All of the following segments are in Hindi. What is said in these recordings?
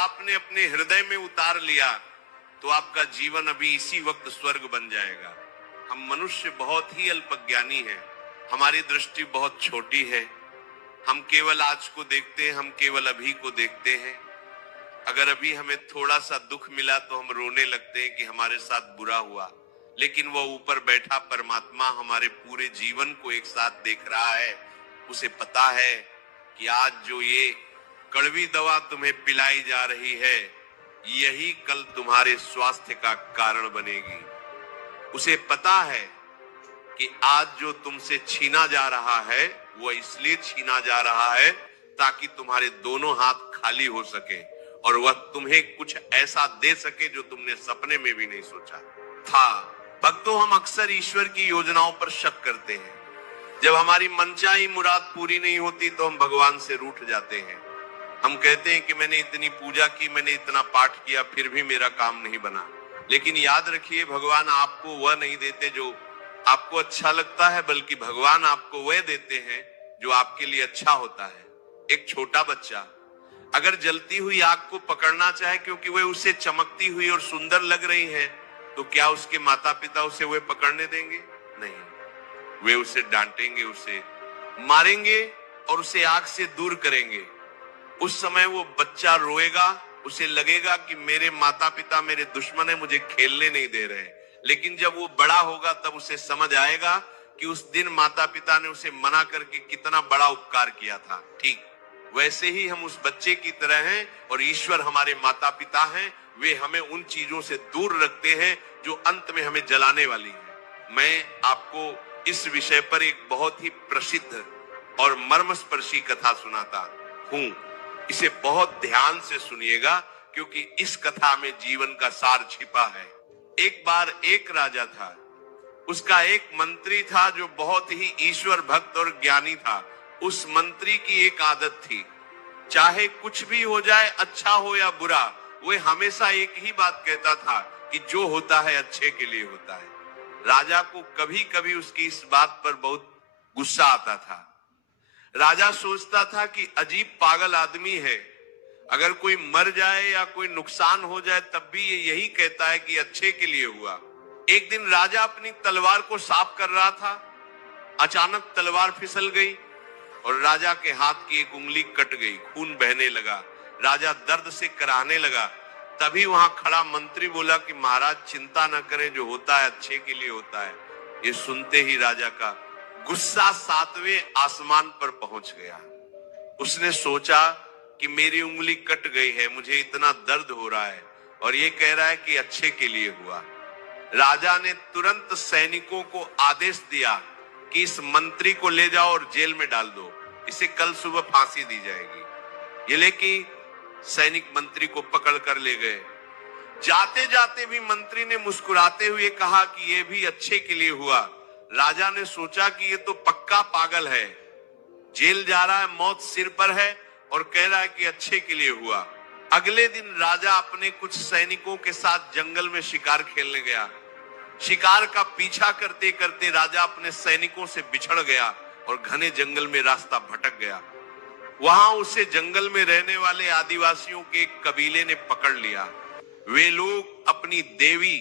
आपने अपने हृदय में उतार लिया तो आपका जीवन अभी इसी वक्त स्वर्ग बन जाएगा। हम मनुष्य बहुत ही अल्पज्ञानी हैं, हमारी दृष्टि बहुत छोटी है, हम केवल आज को देखते हैं, हम केवल अभी को देखते हैं। अगर अभी हमें थोड़ा सा दुख मिला तो हम रोने लगते हैं कि हमारे साथ बुरा हुआ, लेकिन वो ऊपर बैठा परमात्मा हमारे पूरे जीवन को एक साथ देख रहा है। उसे पता है कि आज जो ये कड़वी दवा तुम्हें पिलाई जा रही है, यही कल तुम्हारे स्वास्थ्य का कारण बनेगी। उसे पता है कि आज जो तुमसे छीना जा रहा है वो इसलिए छीना जा रहा है ताकि तुम्हारे दोनों हाथ खाली हो सके और वह तुम्हें कुछ ऐसा दे सके जो तुमने सपने में भी नहीं सोचा था। भक्तों, हम अक्सर ईश्वर की योजनाओं पर शक करते हैं। जब हमारी मनचाही मुराद पूरी नहीं होती तो हम भगवान से रूठ जाते हैं। हम कहते हैं कि मैंने इतनी पूजा की, मैंने इतना पाठ किया, फिर भी मेरा काम नहीं बना। लेकिन याद रखिए, भगवान आपको वह नहीं देते जो आपको अच्छा लगता है, बल्कि भगवान आपको वह देते हैं जो आपके लिए अच्छा होता है। एक छोटा बच्चा अगर जलती हुई आग को पकड़ना चाहे क्योंकि वह उसे चमकती हुई और सुंदर लग रही है, तो क्या उसके माता पिता उसे वह पकड़ने देंगे? नहीं, वे उसे डांटेंगे, उसे मारेंगे और उसे आग से दूर करेंगे। उस समय वो बच्चा रोएगा, उसे लगेगा कि मेरे माता पिता मेरे दुश्मन है, मुझे खेलने नहीं दे रहे। लेकिन जब वो बड़ा होगा तब उसे समझ आएगा कि उस दिन माता पिता ने उसे मना करके कितना बड़ा उपकार किया था। ठीक वैसे ही हम उस बच्चे की तरह हैं और ईश्वर हमारे माता पिता हैं। वे हमें उन चीजों से दूर रखते हैं जो अंत में हमें जलाने वाली है। मैं आपको इस विषय पर एक बहुत ही प्रसिद्ध और मर्मस्पर्शी कथा सुनाता हूं। इसे बहुत ध्यान से सुनिएगा क्योंकि इस कथा में जीवन का सार छिपा है। एक बार एक राजा था, उसका एक मंत्री था जो बहुत ही ईश्वर भक्त और ज्ञानी था। उस मंत्री की एक आदत थी, चाहे कुछ भी हो जाए, अच्छा हो या बुरा, वह हमेशा एक ही बात कहता था कि जो होता है अच्छे के लिए होता है। राजा को कभी कभी उसकी इस बात पर बहुत गुस्सा आता था। राजा सोचता था कि अजीब पागल आदमी है, अगर कोई मर जाए या कोई नुकसान हो जाए तब भी ये यही कहता है कि अच्छे के लिए हुआ। एक दिन राजा अपनी तलवार को साफ कर रहा था, अचानक तलवार फिसल गई और राजा के हाथ की एक उंगली कट गई, खून बहने लगा। राजा दर्द से कराहने लगा। तभी वहां खड़ा मंत्री बोला कि महाराज चिंता न करें, जो होता है अच्छे के लिए होता है। ये सुनते ही राजा का गुस्सा 7वें आसमान पर पहुंच गया। उसने सोचा कि मेरी उंगली कट गई है, मुझे इतना दर्द हो रहा है और ये कह रहा है कि अच्छे के लिए हुआ। राजा ने तुरंत सैनिकों को आदेश दिया कि इस मंत्री को ले जाओ और जेल में डाल दो, इसे कल सुबह फांसी दी जाएगी। ये लेके सैनिक मंत्री को पकड़ कर ले गए। जाते जाते भी मंत्री ने मुस्कुराते हुए कहा कि ये भी अच्छे के लिए हुआ। राजा ने सोचा कि ये तो पक्का पागल है, जेल जा रहा है, मौत सिर पर है और कह रहा है कि अच्छे के लिए हुआ। अगले दिन राजा अपने कुछ सैनिकों के साथ जंगल में शिकार खेलने गया। शिकार का पीछा करते करते राजा अपने सैनिकों से बिछड़ गया और घने जंगल में रास्ता भटक गया। वहां उसे जंगल में रहने वाले आदिवासियों के एक कबीले ने पकड़ लिया। वे लोग अपनी देवी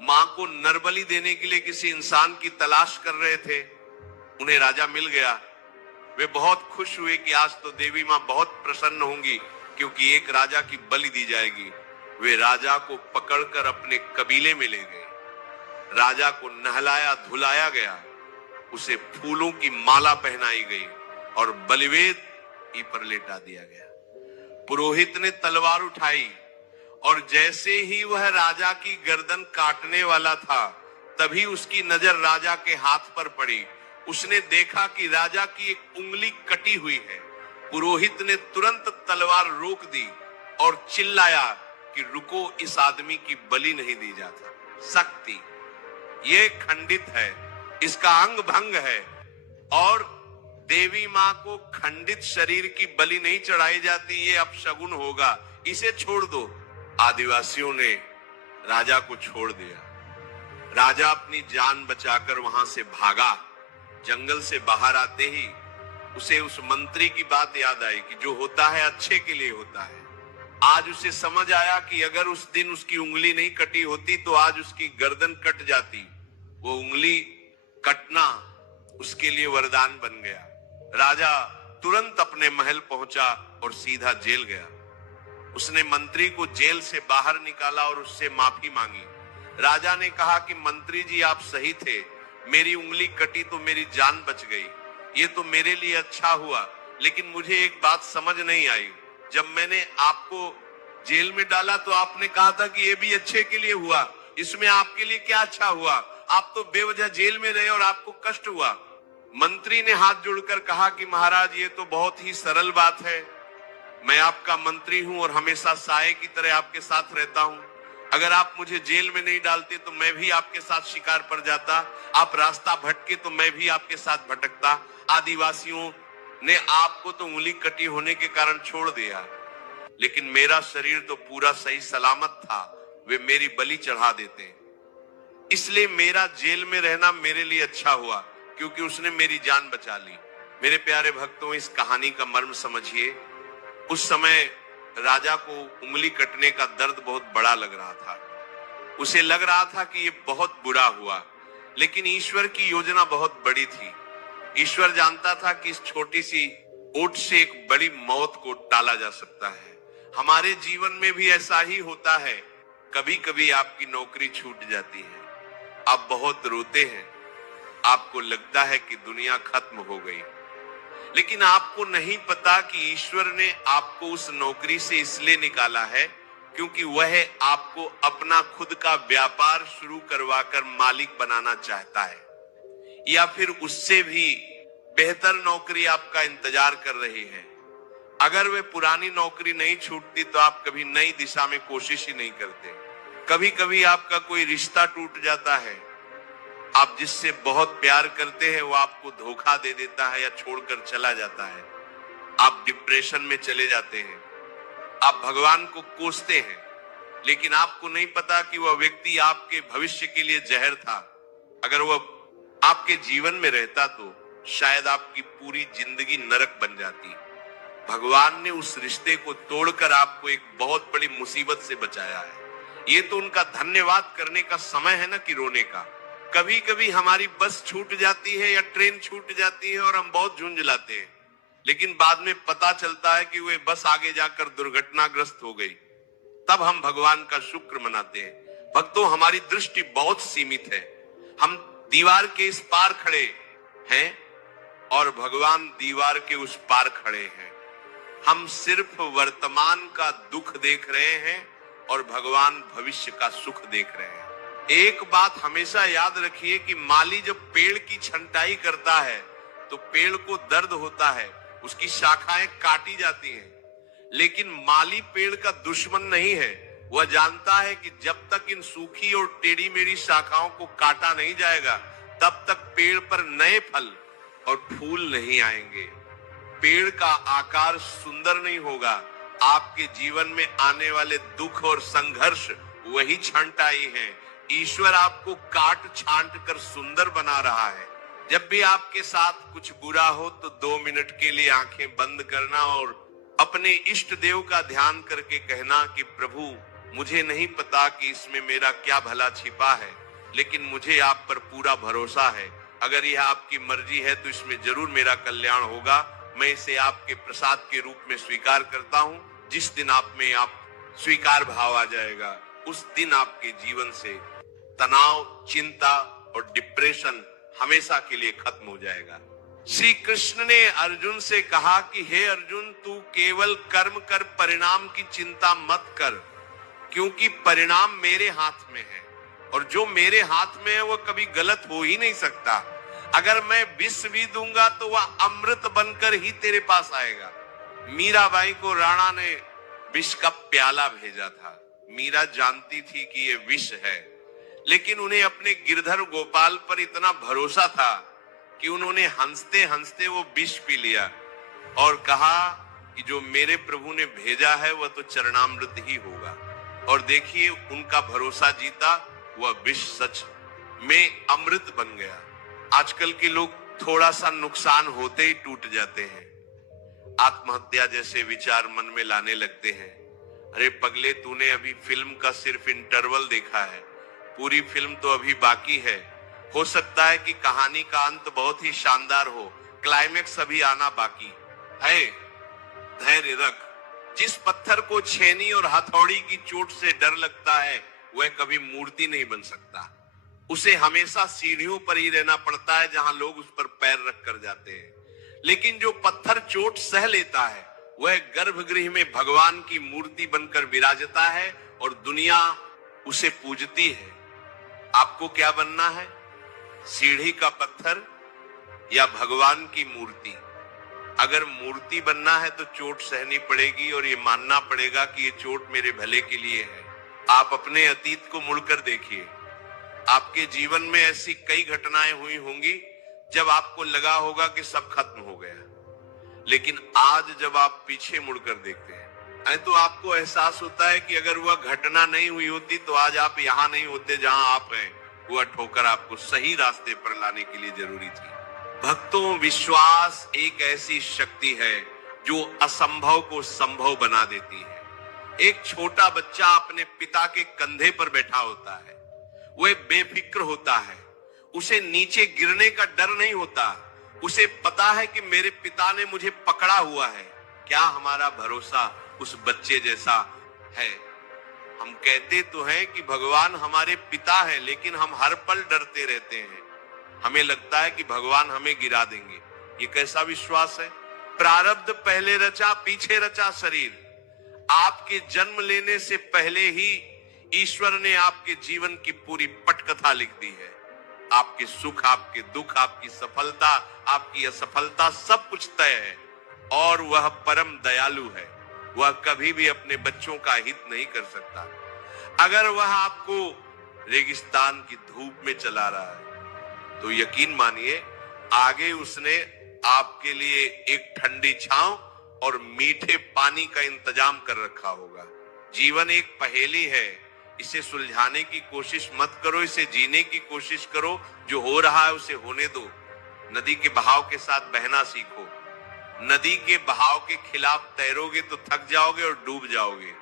मां को नरबली देने के लिए किसी इंसान की तलाश कर रहे थे। उन्हें राजा मिल गया। वे बहुत खुश हुए कि आज तो देवी मां बहुत प्रसन्न होंगी क्योंकि एक राजा की बलि दी जाएगी। वे राजा को पकड़कर अपने कबीले में ले गए। राजा को नहलाया धुलाया गया, उसे फूलों की माला पहनाई गई और बलिवेद पर लेटा दिया गया। पुरोहित ने तलवार उठाई और जैसे ही वह राजा की गर्दन काटने वाला था तभी उसकी नजर राजा के हाथ पर पड़ी। उसने देखा कि राजा की एक उंगली कटी हुई है। पुरोहित ने तुरंत तलवार रोक दी और चिल्लाया कि रुको, इस आदमी की बलि नहीं दी जाती। शक्ति ये खंडित है, इसका अंग भंग है और देवी मां को खंडित शरीर की बलि नहीं चढ़ाई जाती, ये अपशगुन होगा, इसे छोड़ दो। आदिवासियों ने राजा को छोड़ दिया। राजा अपनी जान बचाकर वहां से भागा। जंगल से बाहर आते ही उसे उस मंत्री की बात याद आई कि जो होता है अच्छे के लिए होता है। आज उसे समझ आया कि अगर उस दिन उसकी उंगली नहीं कटी होती तो आज उसकी गर्दन कट जाती। वो उंगली कटना उसके लिए वरदान बन गया। राजा तुरंत अपने महल पहुंचा और सीधा जेल गया। उसने मंत्री को जेल से बाहर निकाला और उससे माफी मांगी। राजा ने कहा कि मंत्री जी आप सही थे, मेरी उंगली कटी तो मेरी जान बच गई, ये तो मेरे लिए अच्छा हुआ, लेकिन मुझे एक बात समझ नहीं आई। जब मैंने आपको जेल में डाला तो आपने कहा था कि ये भी अच्छे के लिए हुआ, इसमें आपके लिए क्या अच्छा हुआ? आप तो बेवजह जेल में रहे और आपको कष्ट हुआ। मंत्री ने हाथ जोड़कर कहा कि महाराज ये तो बहुत ही सरल बात है, मैं आपका मंत्री हूं और हमेशा साये की तरह आपके साथ रहता हूं। अगर आप मुझे जेल में नहीं डालते तो मैं भी आपके साथ शिकार पर जाता, आप रास्ता भटके तो मैं भी आपके साथ भटकता। आदिवासियों ने आपको तो उंगली कटी होने के कारण छोड़ दिया, लेकिन मेरा शरीर तो पूरा सही सलामत था, वे मेरी बलि चढ़ा देते। इसलिए मेरा जेल में रहना मेरे लिए अच्छा हुआ, क्योंकि उसने मेरी जान बचा ली। मेरे प्यारे भक्तों, इस कहानी का मर्म समझिए। उस समय राजा को उंगली कटने का दर्द बहुत बड़ा लग रहा था। उसे लग रहा था कि ये बहुत बुरा हुआ, लेकिन ईश्वर की योजना बहुत बड़ी थी। ईश्वर जानता था कि इस छोटी सी ओट से एक बड़ी मौत को टाला जा सकता है। हमारे जीवन में भी ऐसा ही होता है। कभी कभी आपकी नौकरी छूट जाती है, आप बहुत रोते हैं, आपको लगता है कि दुनिया खत्म हो गई, लेकिन आपको नहीं पता कि ईश्वर ने आपको उस नौकरी से इसलिए निकाला है क्योंकि वह आपको अपना खुद का व्यापार शुरू करवाकर मालिक बनाना चाहता है, या फिर उससे भी बेहतर नौकरी आपका इंतजार कर रही है। अगर वे पुरानी नौकरी नहीं छूटती तो आप कभी नई दिशा में कोशिश ही नहीं करते। कभी कभी आपका कोई रिश्ता टूट जाता है, आप जिससे बहुत प्यार करते हैं वो आपको धोखा दे देता है या छोड़कर चला जाता है। आप डिप्रेशन में चले जाते हैं, आप भगवान को कोसते हैं, लेकिन आपको नहीं पता कि वह व्यक्ति आपके भविष्य के लिए जहर था। अगर वह आपके जीवन में रहता तो शायद आपकी पूरी जिंदगी नरक बन जाती। भगवान ने उस रिश्ते को तोड़कर आपको एक बहुत बड़ी मुसीबत से बचाया है। ये तो उनका धन्यवाद करने का समय है ना कि रोने का। कभी कभी हमारी बस छूट जाती है या ट्रेन छूट जाती है और हम बहुत झुंझलाते हैं, लेकिन बाद में पता चलता है कि वे बस आगे जाकर दुर्घटनाग्रस्त हो गई। तब हम भगवान का शुक्र मनाते हैं। भक्तों, हमारी दृष्टि बहुत सीमित है। हम दीवार के इस पार खड़े हैं और भगवान दीवार के उस पार खड़े हैं। हम सिर्फ वर्तमान का दुख देख रहे हैं और भगवान भविष्य का सुख देख रहे हैं। एक बात हमेशा याद रखिए कि माली जब पेड़ की छंटाई करता है तो पेड़ को दर्द होता है, उसकी शाखाएं काटी जाती हैं, लेकिन माली पेड़ का दुश्मन नहीं है। वह जानता है कि जब तक इन सूखी और टेढ़ी मेढ़ी शाखाओं को काटा नहीं जाएगा तब तक पेड़ पर नए फल और फूल नहीं आएंगे। पेड़ का आकार सुंदर नहीं होगा, आपके जीवन में आने वाले दुख और संघर्ष वही छंटाई है। ईश्वर आपको काट छांट कर सुंदर बना रहा है। जब भी आपके साथ कुछ बुरा हो तो 2 मिनट के लिए आंखें बंद करना और अपने इष्ट देव का ध्यान करके कहना कि प्रभु, मुझे नहीं पता कि इसमें मेरा क्या भला छिपा है, लेकिन मुझे आप पर पूरा भरोसा है। अगर यह आपकी मर्जी है तो इसमें जरूर मेरा कल्याण होगा। मैं इसे आपके प्रसाद के रूप में स्वीकार करता हूँ। जिस दिन आप में आप स्वीकार भाव आ जाएगा, उस दिन आपके जीवन से तनाव, चिंता और डिप्रेशन हमेशा के लिए खत्म हो जाएगा। श्री कृष्ण ने अर्जुन से कहा कि हे अर्जुन, तू केवल कर्म कर, परिणाम की चिंता मत कर, क्योंकि परिणाम मेरे हाथ में है और जो मेरे हाथ में है वो कभी गलत हो ही नहीं सकता। अगर मैं विष भी दूंगा तो वह अमृत बनकर ही तेरे पास आएगा। मीराबाई को राणा ने विष का प्याला भेजा था। मीरा जानती थी कि ये विष है, लेकिन उन्हें अपने गिरधर गोपाल पर इतना भरोसा था कि उन्होंने हंसते हंसते वो विष पी लिया और कहा कि जो मेरे प्रभु ने भेजा है वह तो चरणामृत ही होगा। और देखिए, उनका भरोसा जीता, वह विष सच में अमृत बन गया। आजकल के लोग थोड़ा सा नुकसान होते ही टूट जाते हैं, आत्महत्या जैसे विचार मन में लाने लगते हैं। अरे पगले, तूने अभी फिल्म का सिर्फ इंटरवल देखा है, पूरी फिल्म तो अभी बाकी है। हो सकता है कि कहानी का अंत बहुत ही शानदार हो, क्लाइमेक्स अभी आना बाकी है। धैर्य रख। जिस पत्थर को छेनी और हथौड़ी की चोट से डर लगता है, वह कभी मूर्ति नहीं बन सकता। उसे हमेशा सीढ़ियों पर ही रहना पड़ता है जहां लोग उस पर पैर रख कर जाते हैं। लेकिन जो पत्थर चोट सह लेता है, वह गर्भगृह में भगवान की मूर्ति बनकर विराजता है और दुनिया उसे पूजती है। आपको क्या बनना है? सीढ़ी का पत्थर या भगवान की मूर्ति? अगर मूर्ति बनना है तो चोट सहनी पड़ेगी और ये मानना पड़ेगा कि ये चोट मेरे भले के लिए है। आप अपने अतीत को मुड़कर देखिए। आपके जीवन में ऐसी कई घटनाएं हुई होंगी जब आपको लगा होगा कि सब खत्म हो गया, लेकिन आज जब आप पीछे मुड़कर देखते हैं तो आपको एहसास होता है कि अगर वह घटना नहीं हुई होती तो आज आप यहां नहीं होते जहां आप हैं। वह ठोकर आपको सही रास्ते पर लाने के लिए जरूरी थी। भक्तों, विश्वास एक ऐसी शक्ति है जो असंभव को संभव बना देती है। एक छोटा बच्चा अपने पिता के कंधे पर बैठा होता है, वह बेफिक्र होता है, उसे नीचे गिरने का डर नहीं होता। उसे पता है कि मेरे पिता ने मुझे पकड़ा हुआ है। क्या हमारा भरोसा उस बच्चे जैसा है? हम कहते तो हैं कि भगवान हमारे पिता है, लेकिन हम हर पल डरते रहते हैं। हमें लगता है कि भगवान हमें गिरा देंगे। ये कैसा विश्वास है? प्रारब्ध पहले रचा, पीछे रचा शरीर। आपके जन्म लेने से पहले ही ईश्वर ने आपके जीवन की पूरी पटकथा लिख दी है। आपके सुख, आपके दुख, आपकी सफलता, आपकी असफलता, सब कुछ तय है। और वह परम दयालु है। वह कभी भी अपने बच्चों का हित नहीं कर सकता। अगर वह आपको रेगिस्तान की धूप में चला रहा है तो यकीन मानिए आगे उसने आपके लिए एक ठंडी छांव और मीठे पानी का इंतजाम कर रखा होगा। जीवन एक पहेली है, इसे सुलझाने की कोशिश मत करो, इसे जीने की कोशिश करो। जो हो रहा है उसे होने दो। नदी के बहाव के साथ बहना सीखो। नदी के बहाव के खिलाफ तैरोगे तो थक जाओगे और डूब जाओगे,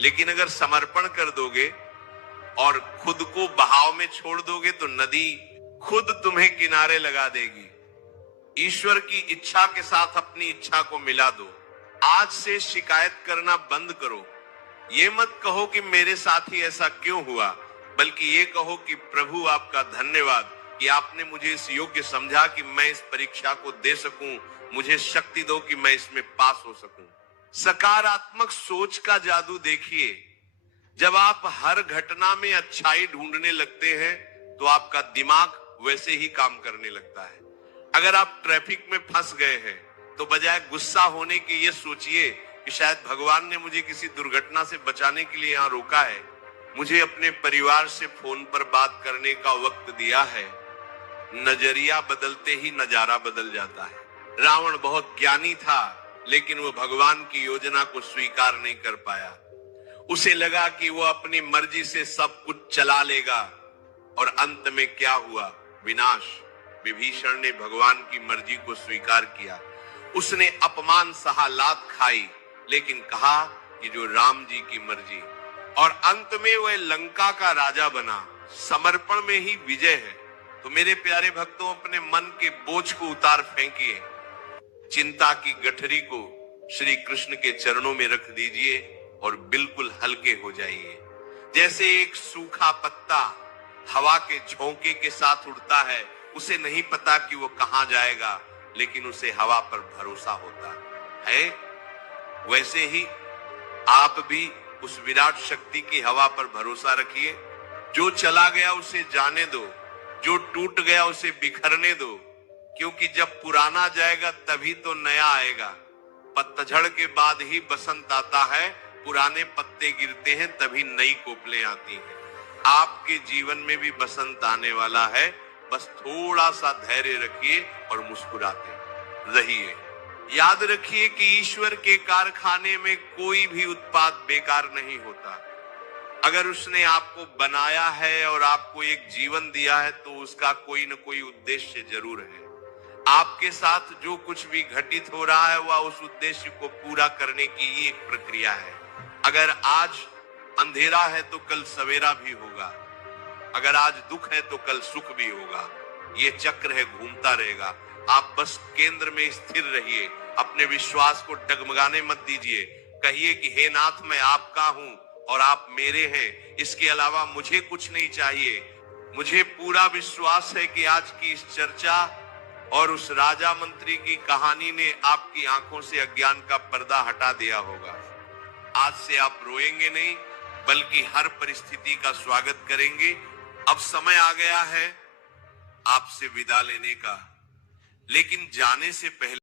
लेकिन अगर समर्पण कर दोगे और खुद को बहाव में छोड़ दोगे तो नदी खुद तुम्हें किनारे लगा देगी। ईश्वर की इच्छा के साथ अपनी इच्छा को मिला दो। आज से शिकायत करना बंद करो। ये मत कहो कि मेरे साथ ही ऐसा क्यों हुआ, बल्कि ये कहो कि प्रभु आपका धन्यवाद कि आपने मुझे इस योग्य समझा कि मैं इस परीक्षा को दे सकूं। मुझे शक्ति दो कि मैं इसमें पास हो सकूं। सकारात्मक सोच का जादू देखिए। जब आप हर घटना में अच्छाई ढूंढने लगते हैं तो आपका दिमाग वैसे ही काम करने लगता है। अगर आप ट्रैफिक में फंस गए हैं तो बजाय गुस्सा होने के ये सोचिए कि शायद भगवान ने मुझे किसी दुर्घटना से बचाने के लिए यहाँ रोका है, मुझे अपने परिवार से फोन पर बात करने का वक्त दिया है। नजरिया बदलते ही नजारा बदल जाता है। रावण बहुत ज्ञानी था, लेकिन वो भगवान की योजना को स्वीकार नहीं कर पाया। उसे लगा कि वो अपनी मर्जी से सब कुछ चला लेगा, और अंत में क्या हुआ? विनाश। विभीषण ने भगवान की मर्जी को स्वीकार किया। उसने अपमान सहा, लात खाई, लेकिन कहा कि जो राम जी की मर्जी, और अंत में वह लंका का राजा बना। समर्पण में ही विजय है। तो मेरे प्यारे भक्तों, अपने मन के बोझ को उतार फेंकिए। चिंता की गठरी को श्री कृष्ण के चरणों में रख दीजिए और बिल्कुल हल्के हो जाइए। जैसे एक सूखा पत्ता हवा के झोंके के साथ उड़ता है, उसे नहीं पता कि वो कहां जाएगा, लेकिन उसे हवा पर भरोसा होता है। वैसे ही आप भी उस विराट शक्ति की हवा पर भरोसा रखिए। जो चला गया उसे जाने दो, जो टूट गया उसे बिखरने दो, क्योंकि जब पुराना जाएगा तभी तो नया आएगा। पतझड़ के बाद ही बसंत आता है, पुराने पत्ते गिरते हैं तभी नई कोपलें आती हैं। आपके जीवन में भी बसंत आने वाला है, बस थोड़ा सा धैर्य रखिए और मुस्कुराते रहिए। याद रखिए कि ईश्वर के कारखाने में कोई भी उत्पाद बेकार नहीं होता। अगर उसने आपको बनाया है और आपको एक जीवन दिया है तो उसका कोई न कोई उद्देश्य जरूर है। आपके साथ जो कुछ भी घटित हो रहा है वह उस उद्देश्य को पूरा करने की ही एक प्रक्रिया है। अगर आज अंधेरा है तो कल सवेरा भी होगा, अगर आज दुख है तो कल सुख भी होगा। ये चक्र है, घूमता रहेगा। आप बस केंद्र में स्थिर रहिए, अपने विश्वास को डगमगाने मत दीजिए। कहिए कि हे नाथ, मैं आपका हूं और आप मेरे हैं, इसके अलावा मुझे कुछ नहीं चाहिए। मुझे पूरा विश्वास है कि आज की इस चर्चा और उस राजा मंत्री की कहानी ने आपकी आंखों से अज्ञान का पर्दा हटा दिया होगा। आज से आप रोएंगे नहीं, बल्कि हर परिस्थिति का स्वागत करेंगे। अब समय आ गया है आपसे विदा लेने का, लेकिन जाने से पहले